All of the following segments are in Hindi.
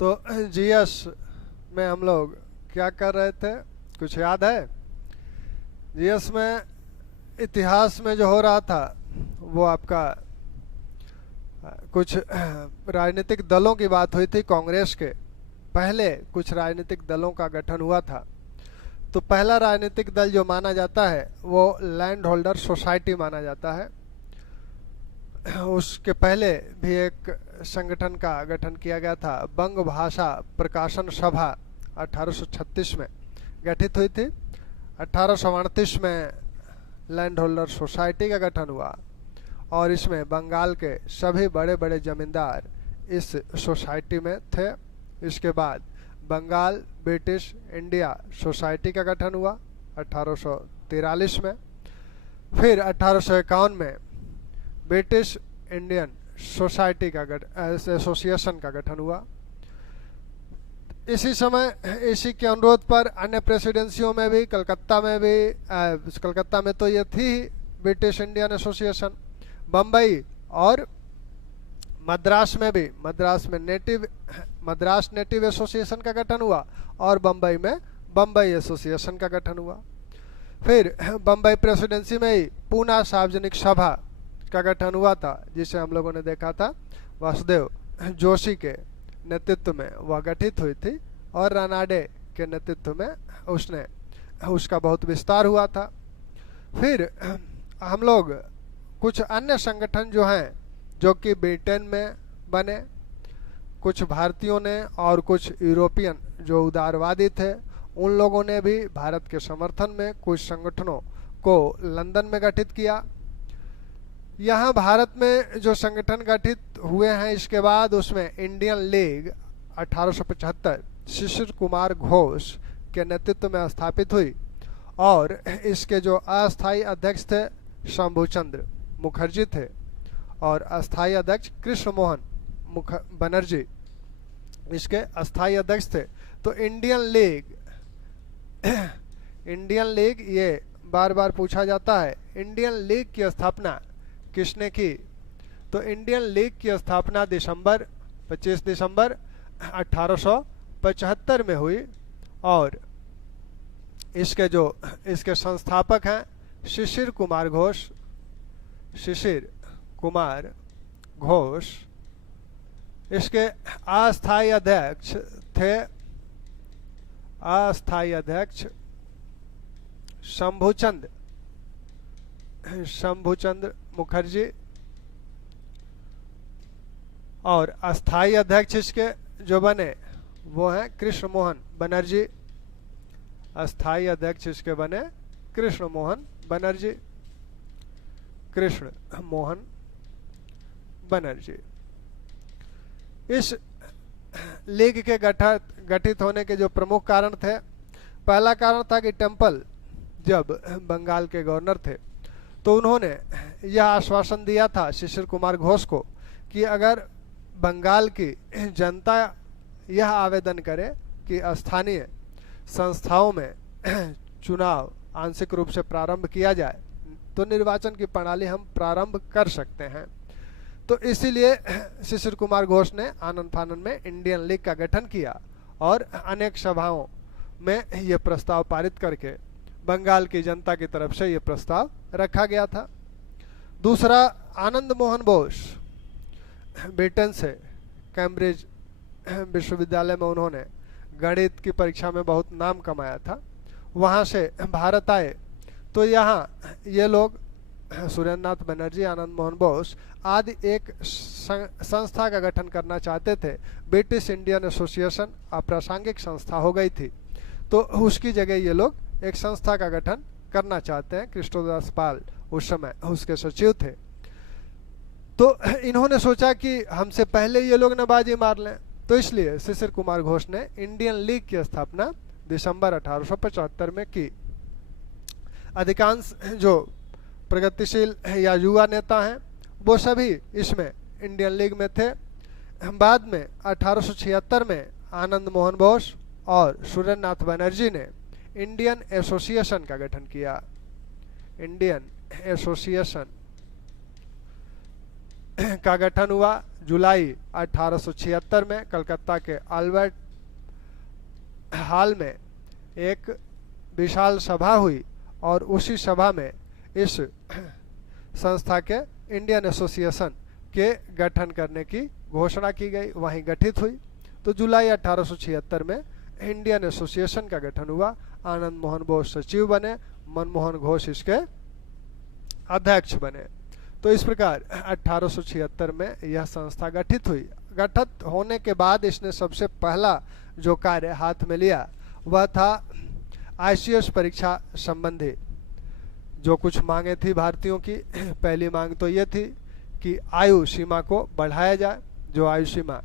तो जीएस में हम लोग क्या कर रहे थे, कुछ याद है? जीएस में इतिहास में जो हो रहा था वो आपका कुछ राजनीतिक दलों की बात हुई थी। कांग्रेस के पहले कुछ राजनीतिक दलों का गठन हुआ था। तो पहला राजनीतिक दल जो माना जाता है वो लैंड होल्डर सोसाइटी माना जाता है। उसके पहले भी एक संगठन का गठन किया गया था, बंग भाषा प्रकाशन सभा 1836 में गठित हुई थी। 1838 में लैंड होल्डर सोसाइटी का गठन हुआ और इसमें बंगाल के सभी बड़े बड़े जमींदार इस सोसाइटी में थे। इसके बाद बंगाल ब्रिटिश इंडिया सोसाइटी का गठन हुआ 1843 में। फिर 1851 में ब्रिटिश इंडियन सोसाइटी का एसोसिएशन का गठन हुआ। इसी समय इसी के अनुरोध पर अन्य प्रेसिडेंसियों में भी, कलकत्ता में तो ये थी ब्रिटिश इंडियन एसोसिएशन, बम्बई और मद्रास में भी, मद्रास नेटिव एसोसिएशन का गठन हुआ और बम्बई में बम्बई एसोसिएशन का गठन हुआ। फिर बम्बई प्रेसिडेंसी में ही पूना सार्वजनिक सभा का गठन हुआ था, जिसे हम लोगों ने देखा था वासुदेव जोशी के नेतृत्व में वह गठित हुई थी और रानाडे के नेतृत्व में उसका बहुत विस्तार हुआ था। फिर हम लोग कुछ अन्य संगठन जो हैं जो कि ब्रिटेन में बने, कुछ भारतीयों ने और कुछ यूरोपियन जो उदारवादी थे उन लोगों ने भी भारत के समर्थन में कुछ संगठनों को लंदन में गठित किया। यहाँ भारत में जो संगठन गठित हुए हैं इसके बाद उसमें इंडियन लीग 1875 शिशिर कुमार घोष के नेतृत्व में स्थापित हुई और इसके जो अस्थायी अध्यक्ष थे शंभुचंद्र मुखर्जी थे और अस्थायी अध्यक्ष कृष्ण मोहन बनर्जी इसके अस्थायी अध्यक्ष थे। तो इंडियन लीग ये बार बार पूछा जाता है, इंडियन लीग की स्थापना किसने की? तो इंडियन लीग की स्थापना 25 दिसंबर 1875 में हुई और इसके संस्थापक हैं शिशिर कुमार घोष। इसके अस्थायी अध्यक्ष शंभुचंद्र मुखर्जी और अस्थायी अध्यक्ष इसके जो बने वो हैं कृष्ण मोहन बनर्जी। अस्थायी अध्यक्ष इसके बने कृष्ण मोहन बनर्जी। इस लीग के गठित होने के जो प्रमुख कारण थे, पहला कारण था कि टेम्पल जब बंगाल के गवर्नर थे तो उन्होंने यह आश्वासन दिया था शिशिर कुमार घोष को कि अगर बंगाल की जनता यह आवेदन करे कि स्थानीय संस्थाओं में चुनाव आंशिक रूप से प्रारंभ किया जाए तो निर्वाचन की प्रणाली हम प्रारंभ कर सकते हैं। तो इसीलिए शिशिर कुमार घोष ने आनन फानन में इंडियन लीग का गठन किया और अनेक सभाओं में ये प्रस्ताव पारित करके बंगाल की जनता की तरफ से ये प्रस्ताव रखा गया था। दूसरा, आनंद मोहन बोस ब्रिटेन से कैम्ब्रिज विश्वविद्यालय में उन्होंने गणित की परीक्षा में बहुत नाम कमाया था। वहाँ से भारत आए तो यहाँ ये लोग सुरेंद्र नाथ बनर्जी, आनंद मोहन बोस आदि एक संस्था का गठन करना चाहते थे। ब्रिटिश इंडियन एसोसिएशन अप्रासंगिक संस्था हो गई थी तो उसकी जगह ये लोग एक संस्था का गठन करना चाहते हैं। कृष्णदास पाल उस समय उसके सचिव थे। तो इन्होंने सोचा कि हमसे पहले ये लोग न बाजी मार लें, तो इसलिए शिशिर कुमार घोष ने इंडियन लीग की स्थापना दिसंबर 1875 में की। अधिकांश जो प्रगतिशील या युवा नेता हैं वो सभी इसमें इंडियन लीग में थे। बाद में 1876 में आनंद मोहन बोस और सुरेंद्र नाथ बनर्जी ने इंडियन एसोसिएशन का गठन किया। इंडियन एसोसिएशन का गठन हुआ जुलाई 1876 में कलकत्ता के अल्बर्ट हॉल में। एक विशाल सभा हुई और उसी सभा में इस संस्था के इंडियन एसोसिएशन के गठन करने की घोषणा की गई, वहीं गठित हुई। तो जुलाई 1876 में इंडियन एसोसिएशन का गठन हुआ। आनंद मोहन बोस सचिव बने, मनमोहन घोष इसके अध्यक्ष बने। तो इस प्रकार 1876 में यह संस्था गठित हुई। गठित होने के बाद इसने सबसे पहला जो कार्य हाथ में लिया वह था आईसीएस परीक्षा संबंधी जो कुछ मांगे थी भारतीयों की। पहली मांग तो ये थी कि आयु सीमा को बढ़ाया जाए। जो आयु सीमा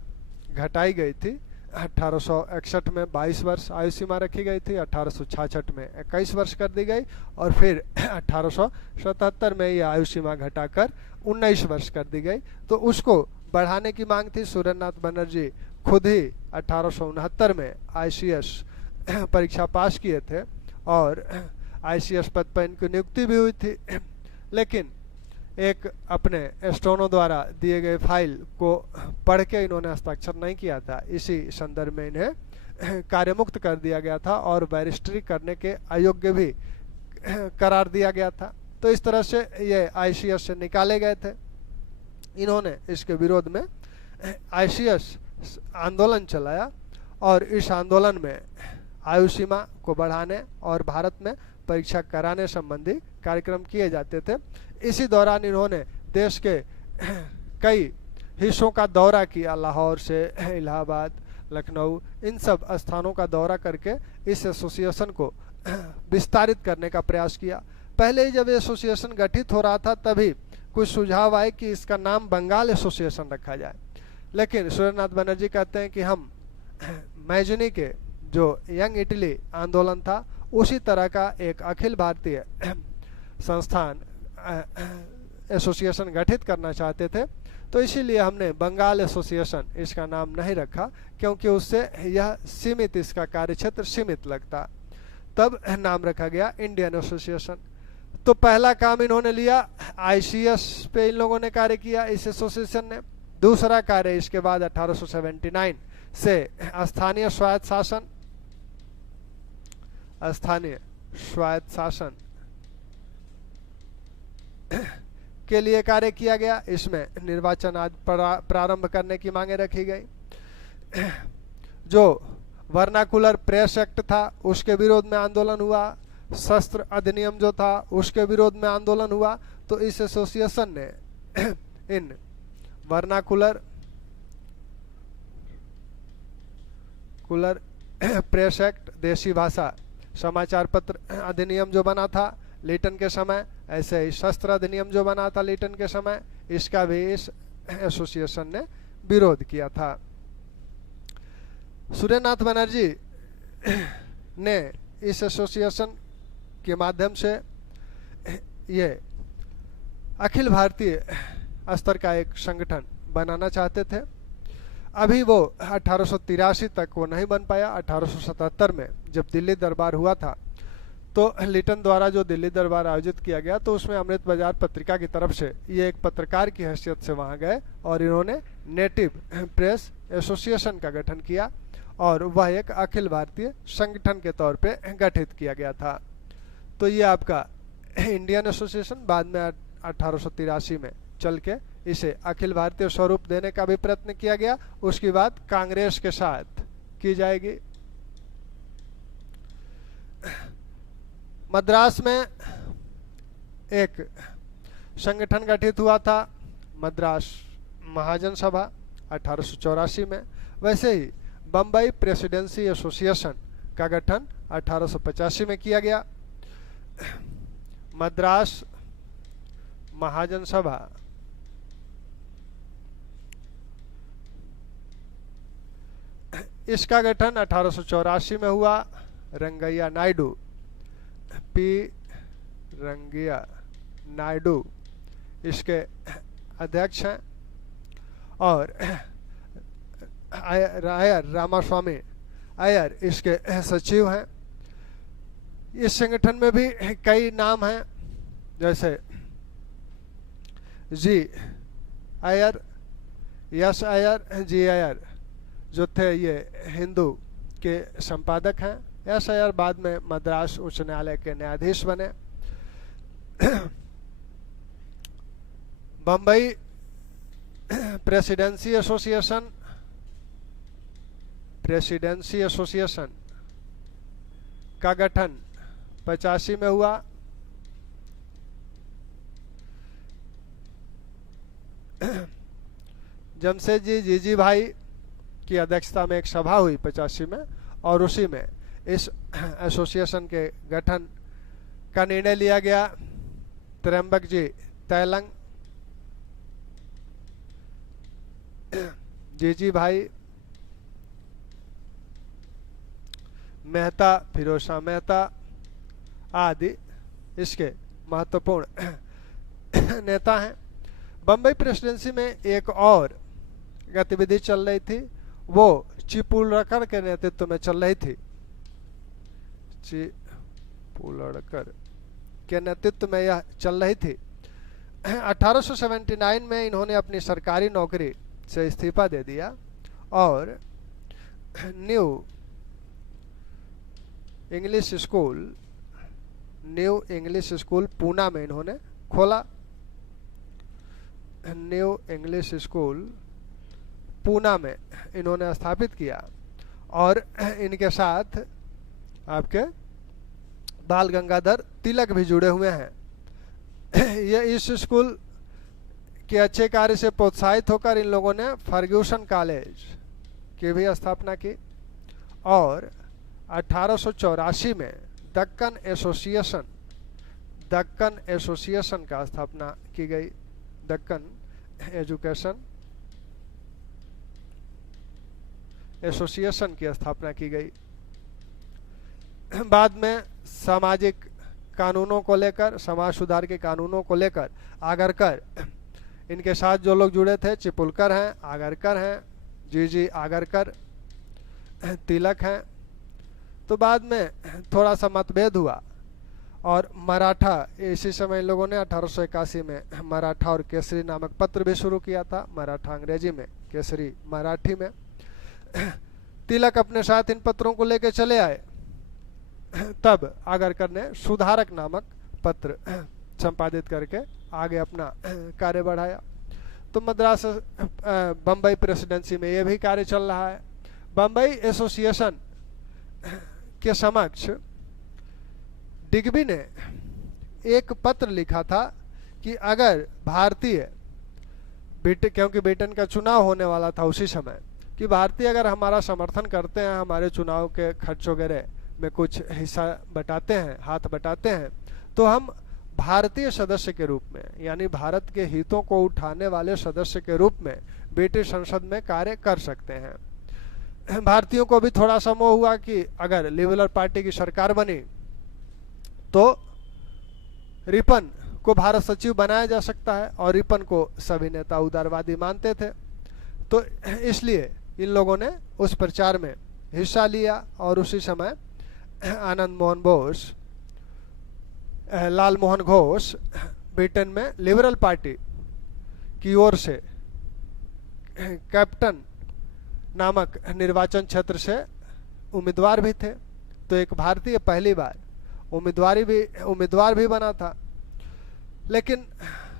घटाई गई थी 1861 में 22 वर्ष आयु सीमा रखी गई थी, 1866 में 21 वर्ष कर दी गई और फिर 1877 में यह आयु सीमा घटाकर 19 वर्ष कर दी गई। तो उसको बढ़ाने की मांग थी। सुरेंद्रनाथ बनर्जी खुद ही 1869 में आईसीएस परीक्षा पास किए थे और आईसीएस पद पर इनकी नियुक्ति भी हुई थी, लेकिन एक अपने स्टोनो द्वारा दिए गए फाइल को पढ़ के इन्होंने हस्ताक्षर नहीं किया था। इसी संदर्भ में इन्हें कार्यमुक्त कर दिया गया था और बैरिस्ट्री करने के अयोग्य भी करार दिया गया था। तो इस तरह से ये आईसीएस से निकाले गए थे। इन्होंने इसके विरोध में आईसीएस आंदोलन चलाया और इस आंदोलन में आयु सीमा को बढ़ाने और भारत में परीक्षा कराने संबंधी कार्यक्रम किए जाते थे। इसी दौरान इन्होंने देश के कई हिस्सों का दौरा किया, लाहौर से इलाहाबाद, लखनऊ, इन सब स्थानों का दौरा करके इस एसोसिएशन को विस्तारित करने का प्रयास किया। पहले ही जब एसोसिएशन गठित हो रहा था तभी कुछ सुझाव आए कि इसका नाम बंगाल एसोसिएशन रखा जाए, लेकिन सुरेंद्रनाथ बनर्जी कहते हैं कि हम मैजनी के जो यंग इटली आंदोलन था उसी तरह का एक अखिल भारतीय संस्थान एसोसिएशन गठित करना चाहते थे। तो इसीलिए हमने बंगाल एसोसिएशन इसका नाम नहीं रखा, क्योंकि उससे यह सीमित, इसका कार्यक्षेत्र सीमित लगता। तब नाम रखा गया इंडियन एसोसिएशन। तो पहला काम इन्होंने लिया, आईसीएस पे इन लोगों ने कार्य किया इस एसोसिएशन ने। दूसरा कार्य इसके बाद 1879 से स्थानीय स्वायत्त शासन के लिए कार्य किया गया। इसमें निर्वाचन आदि प्रारंभ करने की मांगे रखी गई। जो वर्नाकुलर प्रेस एक्ट था उसके विरोध में आंदोलन हुआ, शस्त्र अधिनियम जो था उसके विरोध में आंदोलन हुआ। तो इस एसोसिएशन ने इन वर्नाकुलर प्रेस एक्ट, देशी भाषा समाचार पत्र अधिनियम जो बना था लिटन के समय, ऐसे ही शस्त्र अधिनियम जो बना था लिटन के समय, इसका भी इस एसोसिएशन ने विरोध किया था। सुरेंद्रनाथ बनर्जी ने इस एसोसिएशन के माध्यम से ये अखिल भारतीय स्तर का एक संगठन बनाना चाहते थे। अभी वो 1883 तक वो नहीं बन पाया। 1877 में जब दिल्ली दरबार हुआ था तो लिटन द्वारा जो दिल्ली दरबार आयोजित किया गया तो उसमें अमृत बाजार पत्रिका की तरफ से ये एक पत्रकार की हैसियत से वहाँ गए और इन्होंने नेटिव प्रेस एसोसिएशन का गठन किया और वह एक अखिल भारतीय संगठन के तौर पे गठित किया गया था। तो ये आपका इंडियन एसोसिएशन बाद में 1883 में चल के इसे अखिल भारतीय स्वरूप देने का भी प्रयत्न किया गया। उसके बाद कांग्रेस के साथ की जाएगी। मद्रास में एक संगठन गठित हुआ था, मद्रास महाजन सभा 1884 में। वैसे ही बम्बई प्रेसिडेंसी एसोसिएशन का गठन 1885 में किया गया। मद्रास महाजन सभा इसका गठन 1884 में हुआ। रंगैया नायडू, पी रंगैया नायडू इसके अध्यक्ष हैं और अय्यर रामास्वामी अय्यर इसके सचिव हैं। इस संगठन में भी कई नाम हैं, जैसे जी अय्यर, यश अय्यर, जी अय्यर जो थे ये हिंदू के संपादक हैं। यश अय्यर बाद में मद्रास उच्च न्यायालय के न्यायाधीश बने। बम्बई प्रेसिडेंसी एसोसिएशन का गठन 85 में हुआ। जमशेदजी जीजी भाई की अध्यक्षता में एक सभा हुई 85 में, और उसी में इस एसोसिएशन के गठन का निर्णय लिया गया। त्र्यंबक जी तैलंग, जीजी भाई मेहता, फिरोज शाह मेहता आदि इसके महत्वपूर्ण नेता हैं। बम्बई प्रेसिडेंसी में एक और गतिविधि चल रही थी, वो चिपुलकर के नेतृत्व में चल रही थी। चिपुलकर के नेतृत्व में यह चल रही थी। 1879 में इन्होंने अपनी सरकारी नौकरी से इस्तीफा दे दिया और न्यू इंग्लिश स्कूल पूना में इन्होंने खोला। न्यू इंग्लिश स्कूल पूना में इन्होंने स्थापित किया, और इनके साथ आपके बाल गंगाधर तिलक भी जुड़े हुए हैं। ये इस स्कूल के अच्छे कार्य से प्रोत्साहित होकर इन लोगों ने फर्ग्यूसन कॉलेज की भी स्थापना की, और 1884 में दक्कन एसोसिएशन का स्थापना की गई। दक्कन एजुकेशन एसोसिएशन की स्थापना की गई। बाद में सामाजिक कानूनों को लेकर, समाज सुधार के कानूनों को लेकर आगरकर, इनके साथ जो लोग जुड़े थे चिपुलकर हैं, आगरकर हैं, जी आगरकर, तिलक हैं। तो बाद में थोड़ा सा मतभेद हुआ और मराठा, इसी समय इन लोगों ने 1881 में मराठा और केसरी नामक पत्र भी शुरू किया था। मराठा अंग्रेजी में, केसरी मराठी में। तिलक अपने साथ इन पत्रों को लेकर चले आए। तब आगरकर ने सुधारक नामक पत्र संपादित करके आगे अपना कार्य बढ़ाया। तो मद्रास बम्बई प्रेसिडेंसी में यह भी कार्य चल रहा है। बम्बई एसोसिएशन के समक्ष डिग्बी ने एक पत्र लिखा था कि अगर भारतीय, क्योंकि ब्रिटेन का चुनाव होने वाला था उसी समय, कि भारतीय अगर हमारा समर्थन करते हैं, हमारे चुनाव के खर्च वगैरह में कुछ हिस्सा बटाते हैं, हाथ बटाते हैं, तो हम भारतीय सदस्य के रूप में, यानी भारत के हितों को उठाने वाले सदस्य के रूप में ब्रिटिश संसद में कार्य कर सकते हैं। भारतीयों को भी थोड़ा सा मोह हुआ कि अगर लिबरल पार्टी की सरकार बनी तो रिपन को भारत सचिव बनाया जा सकता है, और रिपन को सभी नेता उदारवादी मानते थे। तो इसलिए इन लोगों ने उस प्रचार में हिस्सा लिया, और उसी समय आनंद मोहन बोस, लाल मोहन घोष ब्रिटेन में लिबरल पार्टी की ओर से कैप्टन नामक निर्वाचन क्षेत्र से उम्मीदवार भी थे। तो एक भारतीय पहली बार उम्मीदवार भी बना था। लेकिन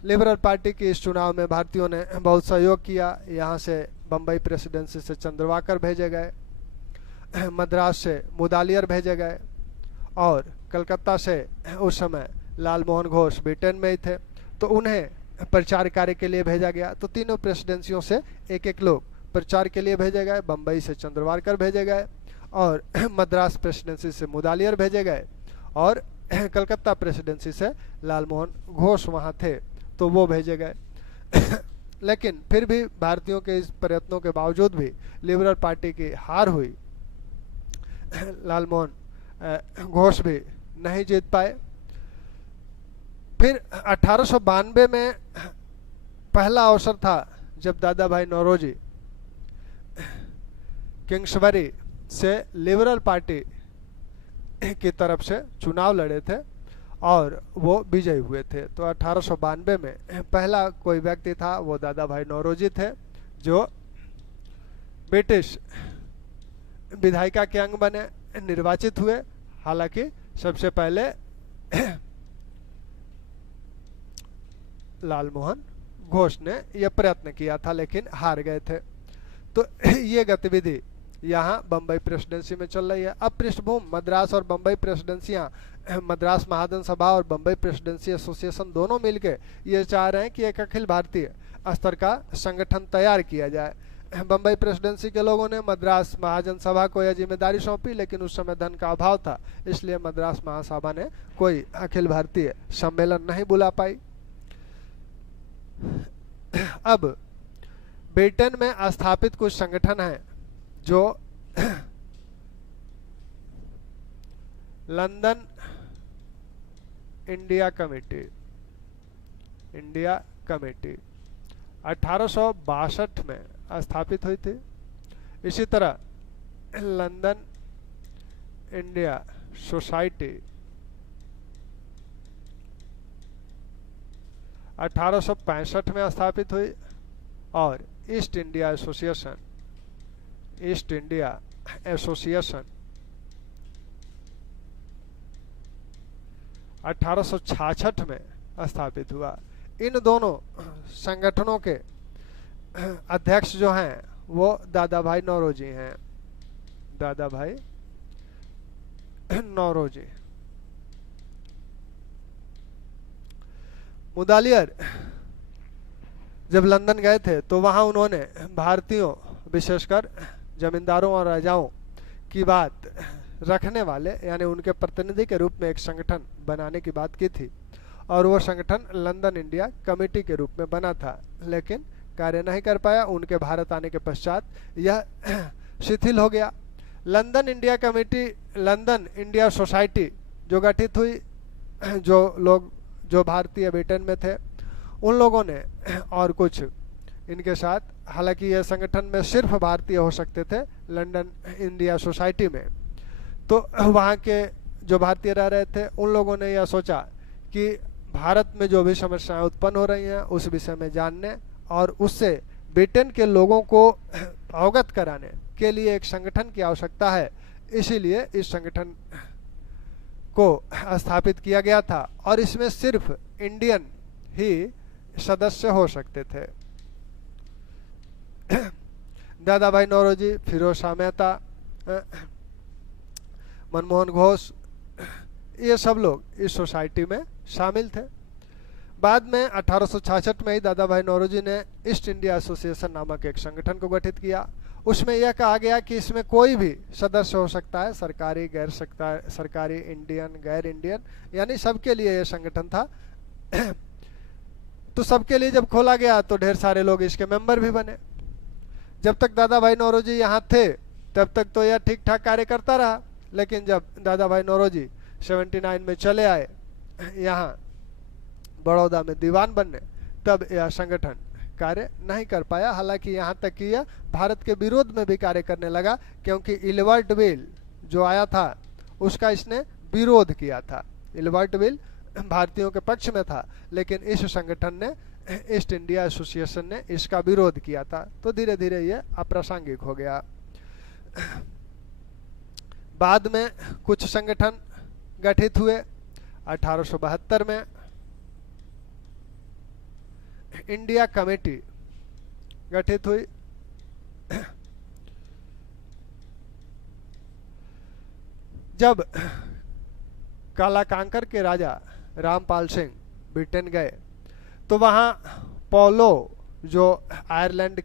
लिबरल पार्टी के इस चुनाव में भारतीयों ने बहुत सहयोग किया। यहाँ से बम्बई प्रेसिडेंसी से चंद्रवाकर भेजे गए, मद्रास से मुदालियर भेजे गए, और कलकत्ता से उस समय लाल मोहन घोष ब्रिटेन में ही थे, तो उन्हें प्रचार कार्य के लिए भेजा गया। तो तीनों प्रेसिडेंसियों से एक एक लोग प्रचार के लिए भेजे गए। बम्बई से चंद्रवाकर भेजे गए, और मद्रास प्रेसिडेंसी से मुदालियर भेजे गए, और कलकत्ता प्रेसिडेंसी से लाल मोहन घोष वहाँ थे तो वो भेजे गए। लेकिन फिर भी भारतीयों के इस प्रयत्नों के बावजूद भी लिबरल पार्टी की हार हुई। लाल मोहन घोष भी नहीं जीत पाए। फिर 1892 में पहला अवसर था जब दादा भाई नौरोजी किंग्सबरी से लिबरल पार्टी की तरफ से चुनाव लड़े थे, और वो विजयी हुए थे। तो 1892 में पहला कोई व्यक्ति था, वो दादा भाई नौरोजी थे, जो ब्रिटिश विधायिका के अंग बने, निर्वाचित हुए। हालांकि सबसे पहले लालमोहन घोष ने यह प्रयत्न किया था, लेकिन हार गए थे। तो ये गतिविधि यहाँ बम्बई प्रेसिडेंसी में चल रही है। अब पृष्ठभूमि मद्रास और बम्बई प्रेसिडेंसियाँ, मद्रास महाजन सभा और बम्बई प्रेसिडेंसी एसोसिएशन दोनों मिलकर ये चाह रहे हैं कि एक अखिल भारतीय स्तर का संगठन तैयार किया जाए। बम्बई प्रेसिडेंसी के लोगों ने मद्रास महाजन सभा को यह जिम्मेदारी सौंपी, लेकिन उस समय धन का अभाव था, इसलिए मद्रास महासभा ने कोई अखिल भारतीय सम्मेलन नहीं बुला पाई। अब ब्रिटेन में स्थापित कुछ संगठन हैं जो लंदन इंडिया कमेटी 1862 में स्थापित हुई थी। इसी तरह लंदन इंडिया सोसाइटी 1865 में स्थापित हुई, और ईस्ट इंडिया एसोसिएशन 1866 में स्थापित हुआ। इन दोनों संगठनों के अध्यक्ष जो हैं वो दादा भाई नौरोजी हैं, दादा भाई नौरोजी। मुदालियर जब लंदन गए थे तो वहां उन्होंने भारतीयों, विशेषकर जमींदारों और राजाओं की बात रखने वाले, यानी उनके प्रतिनिधि के रूप में एक संगठन बनाने की बात की थी, और वो संगठन लंदन इंडिया कमेटी के रूप में बना था, लेकिन कार्य नहीं कर पाया। उनके भारत आने के पश्चात यह शिथिल हो गया। London India committee, London India society जो गठित हुई, जो भारतीय ब्रिटेन में थे उन लोगों ने और कुछ इनके साथ, हालांकि यह संगठन में सिर्फ भारतीय हो सकते थे लंदन इंडिया सोसाइटी में, तो वहाँ के जो भारतीय रह रहे थे उन लोगों ने यह सोचा कि भारत में जो भी समस्याएं उत्पन्न हो रही हैं उस विषय में जानने और उससे ब्रिटेन के लोगों को अवगत कराने के लिए एक संगठन की आवश्यकता है। इसीलिए इस संगठन को स्थापित किया गया था, और इसमें सिर्फ इंडियन ही सदस्य हो सकते थे। दादा भाई नौरोजी, फिरोज शाह मेहता, मनमोहन घोष, ये सब लोग इस सोसाइटी में शामिल थे। बाद में 1866 में ही दादा भाई नौरोजी ने ईस्ट इंडिया एसोसिएशन नामक एक संगठन को गठित किया। उसमें यह कहा गया कि इसमें कोई भी सदस्य हो सकता है, सरकारी, गैर सरकारी, इंडियन, गैर इंडियन, यानी सबके लिए यह संगठन था। तो सबके लिए जब खोला गया तो ढेर सारे लोग इसके मेंबर भी बने। जब तक दादा भाई नौरोजी यहाँ थे तब तक तो यह ठीक ठाक कार्य करता रहा, लेकिन जब दादा भाई नौरोजी 79 में चले आए यहाँ बड़ौदा में दीवान बनने, तब यह संगठन कार्य नहीं कर पाया। हालांकि यहाँ तक कि यह भारत के विरोध में भी कार्य करने लगा, क्योंकि इल्बर्ट बिल जो आया था उसका इसने विरोध किया था। इल्बर्ट बिल भारतीयों के पक्ष में था, लेकिन इस संगठन ने, ईस्ट इंडिया एसोसिएशन ने इसका विरोध किया था। तो धीरे धीरे ये अप्रासंगिक हो गया। बाद में कुछ संगठन गठित हुए। 1872 में इंडिया कमेटी गठित हुई। जब कालाकांकर के राजा रामपाल सिंह ब्रिटेन गए तो वहाँ पोलो, जो आयरलैंड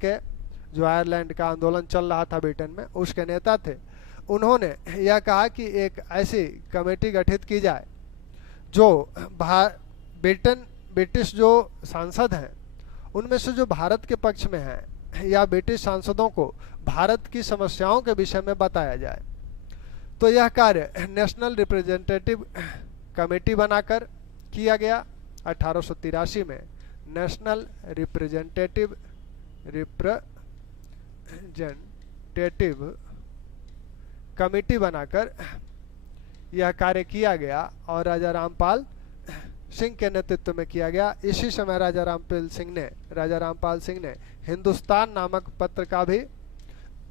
का आंदोलन चल रहा था ब्रिटेन में, उसके नेता थे, उन्होंने यह कहा कि एक ऐसी कमेटी गठित की जाए जो ब्रिटिश जो सांसद हैं उनमें से जो भारत के पक्ष में हैं, या ब्रिटिश सांसदों को भारत की समस्याओं के विषय में बताया जाए। तो यह कार्य नेशनल रिप्रेजेंटेटिव कमेटी बनाकर किया गया। 1883 में नेशनल रिप्रेजेंटेटिव कमेटी बनाकर यह कार्य किया गया, और राजा रामपाल सिंह के नेतृत्व में किया गया। इसी समय राजा रामपाल सिंह ने हिंदुस्तान नामक पत्र का भी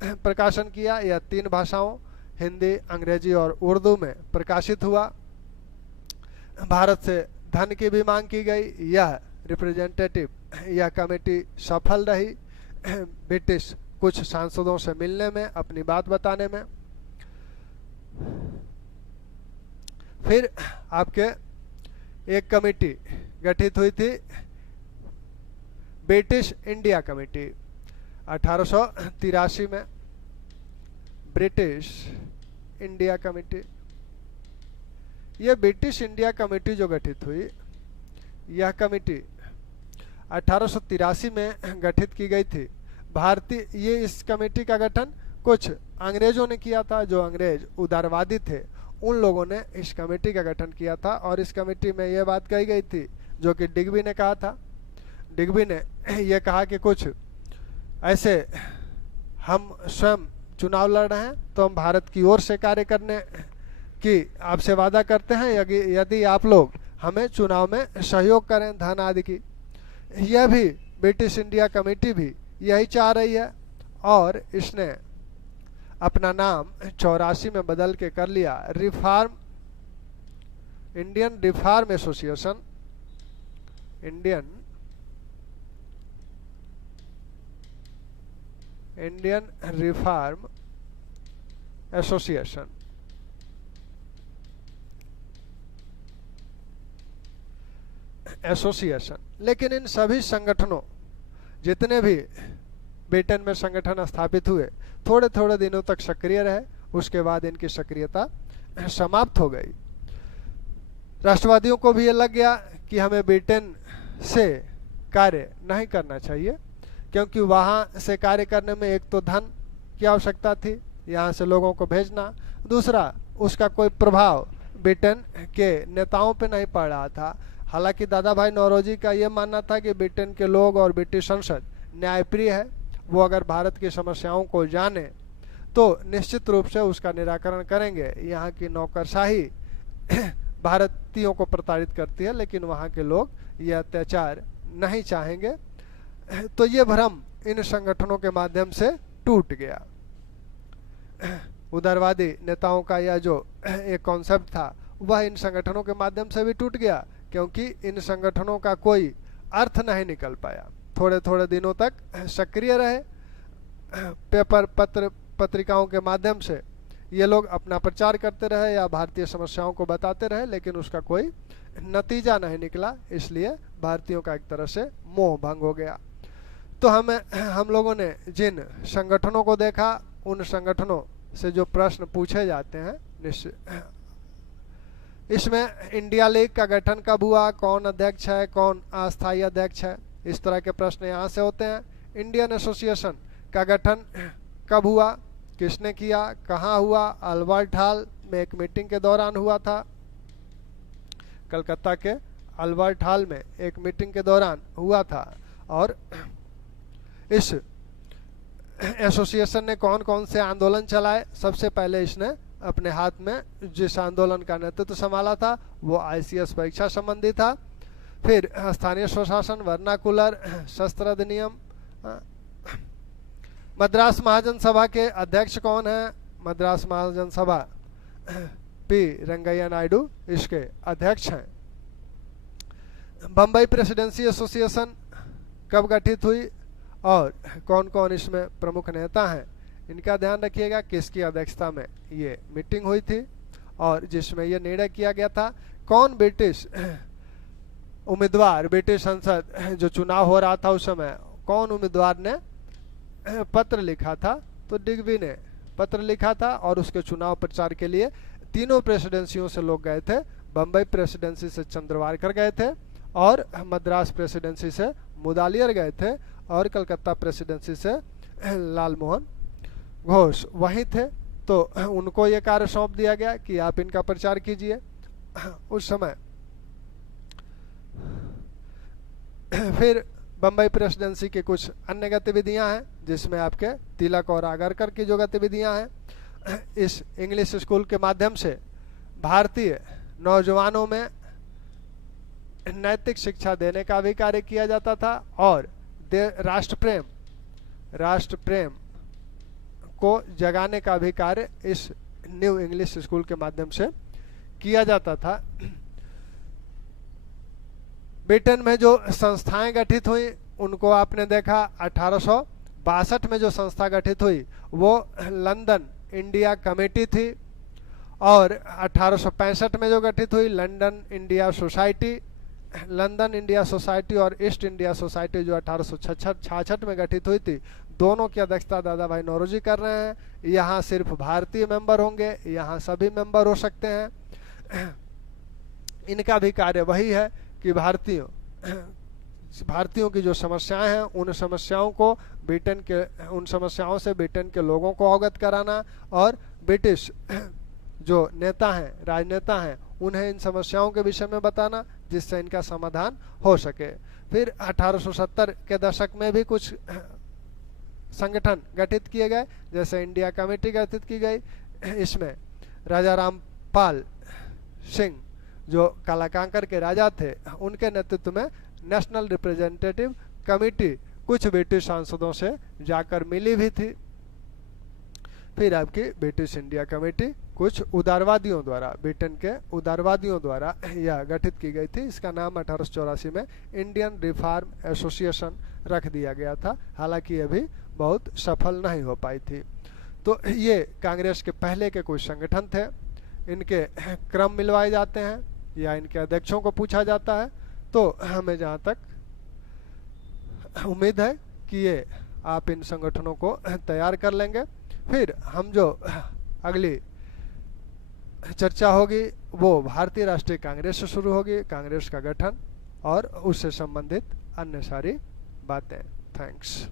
प्रकाशन किया। यह 3 भाषाओं हिंदी, अंग्रेजी और उर्दू में प्रकाशित हुआ। भारत से धन की भी मांग की गई। यह कमेटी सफल रही ब्रिटिश कुछ सांसदों से मिलने में, अपनी बात बताने में। फिर आपके एक कमेटी गठित हुई थी, ब्रिटिश इंडिया कमेटी 1883 में। ब्रिटिश इंडिया कमेटी, यह ब्रिटिश इंडिया कमेटी जो गठित हुई, यह कमेटी 1883 में गठित की गई थी। इस कमेटी का गठन कुछ अंग्रेजों ने किया था। जो अंग्रेज उदारवादी थे, उन लोगों ने इस कमेटी का गठन किया था। और इस कमेटी में यह बात कही गई थी जो कि डिग्बी ने कहा था। डिग्बी ने यह कहा कि कुछ ऐसे हम स्वयं चुनाव लड़ रहे हैं, तो हम भारत की ओर से कार्य करने की आपसे वादा करते हैं यदि आप लोग हमें चुनाव में सहयोग करें, धन आदि की। यह भी ब्रिटिश इंडिया कमेटी भी यही चाह रही है और इसने अपना नाम 84 में बदल के कर लिया Indian reform association. Indian reform association. लेकिन इन सभी संगठनों, जितने भी ब्रिटेन में संगठन स्थापित हुए, थोड़े थोड़े दिनों तक सक्रिय रहे। उसके बाद इनकी सक्रियता समाप्त हो गई। राष्ट्रवादियों को भी ये लग गया कि हमें ब्रिटेन से कार्य नहीं करना चाहिए, क्योंकि वहाँ से कार्य करने में एक तो धन की आवश्यकता थी, यहाँ से लोगों को भेजना, दूसरा उसका कोई प्रभाव ब्रिटेन के नेताओं पे नहीं पड़ रहा था। हालांकि दादा भाई नौरोजी का ये मानना था कि ब्रिटेन के लोग और ब्रिटिश संसद न्यायप्रिय है, वो अगर भारत की समस्याओं को जाने तो निश्चित रूप से उसका निराकरण करेंगे। यहाँ की नौकरशाही भारतीयों को प्रताड़ित करती है, लेकिन वहाँ के लोग यह अत्याचार नहीं चाहेंगे। तो ये भ्रम इन संगठनों के माध्यम से टूट गया। उदारवादी नेताओं का यह जो एक कॉन्सेप्ट था, वह इन संगठनों के माध्यम से भी टूट गया, क्योंकि इन संगठनों का कोई अर्थ नहीं निकल पाया। थोड़े थोड़े दिनों तक सक्रिय रहे, पेपर पत्रिकाओं के माध्यम से ये लोग अपना प्रचार करते रहे या भारतीय समस्याओं को बताते रहे, लेकिन उसका कोई नतीजा नहीं निकला। इसलिए भारतीयों का एक तरह से मोह भंग हो गया। तो हम लोगों ने जिन संगठनों को देखा, उन संगठनों से जो प्रश्न पूछे जाते हैं, इसमें इंडिया लीग का गठन कब हुआ, कौन अध्यक्ष है, कौन अस्थायी अध्यक्ष है, इस तरह के प्रश्न यहाँ से होते हैं। इंडियन एसोसिएशन का गठन कब हुआ, किसने किया, कहाँ हुआ? अल्बर्ट हॉल में एक मीटिंग के दौरान हुआ था। कलकत्ता के अल्बर्ट हॉल में एक मीटिंग के दौरान हुआ था। और इस एसोसिएशन ने कौन कौन से आंदोलन चलाए? सबसे पहले इसने अपने हाथ में जिस आंदोलन का नेतृत्व संभाला था वो ICS परीक्षा संबंधी था। फिर स्थानीय स्वशासन, वर्नाकुलर, शस्त्र अधिनियम। मद्रास महाजन सभा के अध्यक्ष कौन है? मद्रास महाजन सभा P रंगैया नायडू इसके अध्यक्ष हैं। बम्बई प्रेसिडेंसी एसोसिएशन कब गठित हुई और कौन कौन इसमें प्रमुख नेता हैं, इनका ध्यान रखिएगा। किसकी अध्यक्षता में ये मीटिंग हुई थी और जिसमें यह निर्णय किया गया था कौन ब्रिटिश उम्मीदवार, ब्रिटिश संसद जो चुनाव हो रहा था उस समय, कौन उम्मीदवार ने पत्र लिखा था? तो डिग्बी ने पत्र लिखा था और उसके चुनाव प्रचार के लिए तीनों प्रेसिडेंसियों से लोग गए थे। बम्बई प्रेसिडेंसी से चंद्रवारकर गए थे और मद्रास प्रेसिडेंसी से मुदालियर गए थे और कलकत्ता प्रेसिडेंसी से लालमोहन घोष वहीं थे। तो उनको ये कार्य सौंप दिया गया कि आप इनका प्रचार कीजिए। उस समय फिर बम्बई प्रेसिडेंसी की कुछ अन्य गतिविधियां हैं, जिसमें आपके तिलक और आगरकर की जो गतिविधियां हैं, इस इंग्लिश स्कूल के माध्यम से भारतीय नौजवानों में नैतिक शिक्षा देने का भी कार्य किया जाता था और राष्ट्र प्रेम को जगाने का भी कार्य इस न्यू इंग्लिश स्कूल के माध्यम से किया जाता था। ब्रिटेन में जो संस्थाएं गठित हुई उनको आपने देखा 1862 में जो संस्था गठित हुई वो लंदन इंडिया कमेटी थी, और 1865 में जो गठित हुई लंदन इंडिया सोसाइटी और ईस्ट इंडिया सोसाइटी जो 1866 में गठित हुई थी, दोनों की अध्यक्षता दादा भाई नौरोजी कर रहे हैं। यहाँ सिर्फ भारतीय मेंबर होंगे, यहाँ सभी मेंबर हो सकते हैं। इनका भी कार्य वही है कि भारतीयों की जो समस्याएं हैं उन समस्याओं से ब्रिटेन के लोगों को अवगत कराना, और ब्रिटिश जो नेता हैं, राजनेता हैं, उन्हें इन समस्याओं के विषय में बताना जिससे इनका समाधान हो सके। फिर 1870 के दशक में भी कुछ संगठन गठित किए गए, जैसे इंडिया कमेटी गठित की गई। इसमें राजा रामपाल सिंह जो कालाकांकर के राजा थे, उनके नेतृत्व में नेशनल रिप्रेजेंटेटिव कमेटी कुछ ब्रिटिश सांसदों से जाकर मिली भी थी। फिर आपकी ब्रिटिश इंडिया कमेटी कुछ उदारवादियों द्वारा, ब्रिटेन के उदारवादियों द्वारा यह गठित की गई थी। इसका नाम 1884 में इंडियन रिफॉर्म एसोसिएशन रख दिया गया था, हालांकि यह भी बहुत सफल नहीं हो पाई थी। तो ये कांग्रेस के पहले के कुछ संगठन थे। इनके क्रम मिलवाए जाते हैं या इनके अध्यक्षों को पूछा जाता है। तो हमें जहाँ तक उम्मीद है कि ये आप इन संगठनों को तैयार कर लेंगे। फिर हम जो अगली चर्चा होगी वो भारतीय राष्ट्रीय कांग्रेस से शुरू होगी, कांग्रेस का गठन और उससे संबंधित अन्य सारी बातें। थैंक्स।